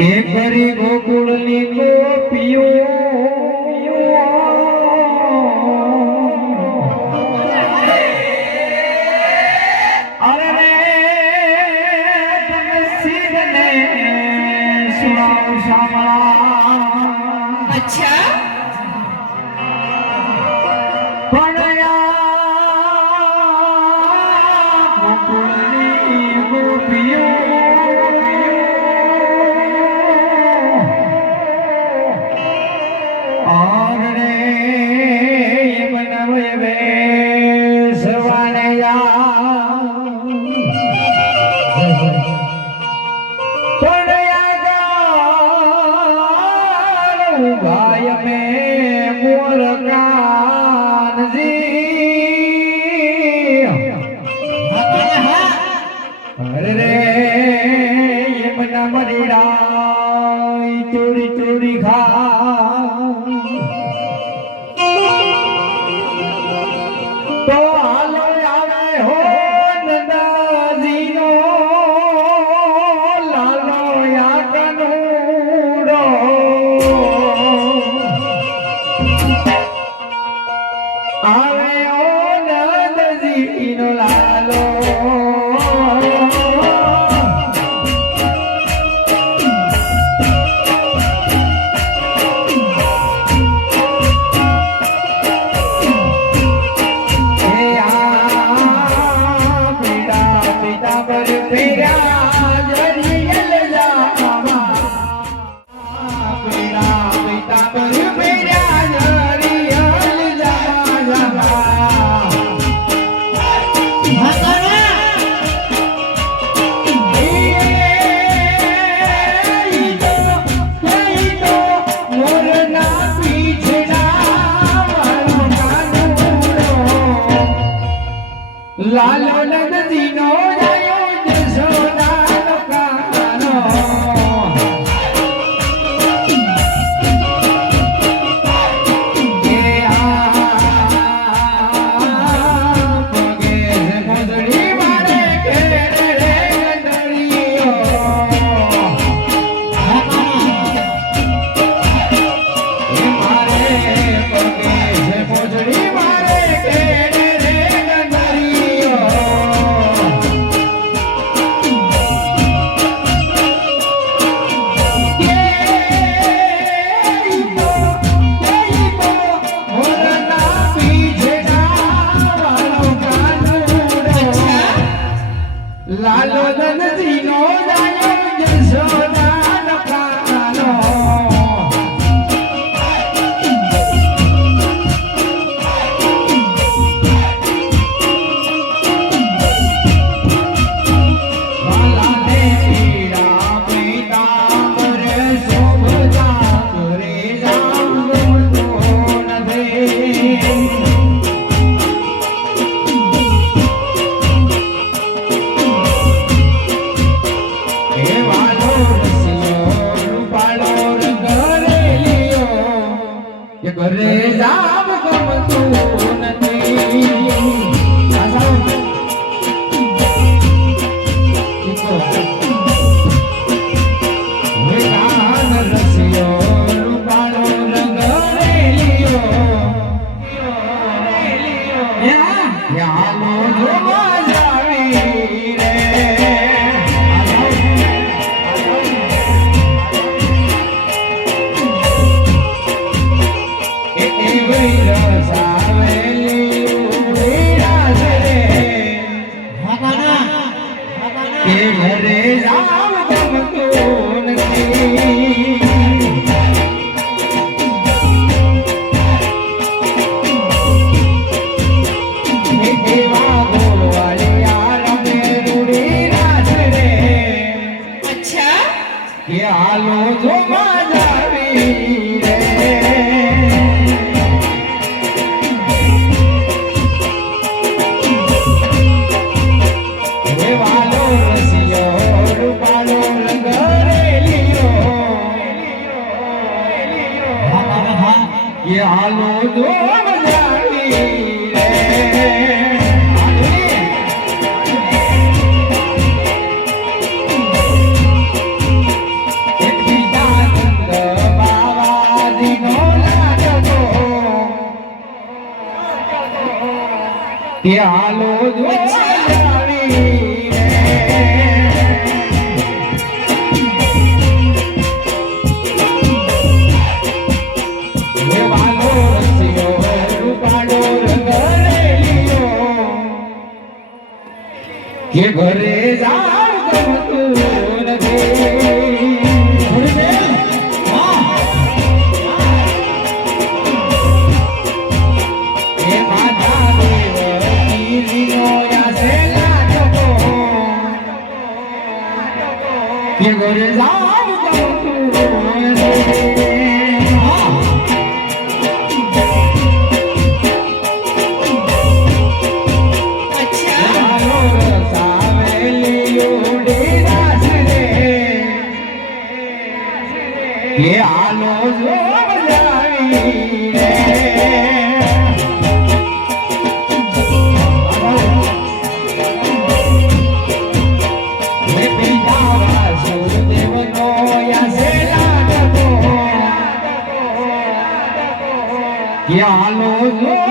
કે કરી ગોકુળની ગોપીઓ અરે તમે શિવને સુરાવ શામળા અચ્છા. लाल લાલો નંદજી નો દાન ઘરે જાવ ગમતું નથી. में देवा કે હાલો જો જાવી રે હે વાલો રસિયો રૂપાળો રંગરેલિયો કે ઘરે કે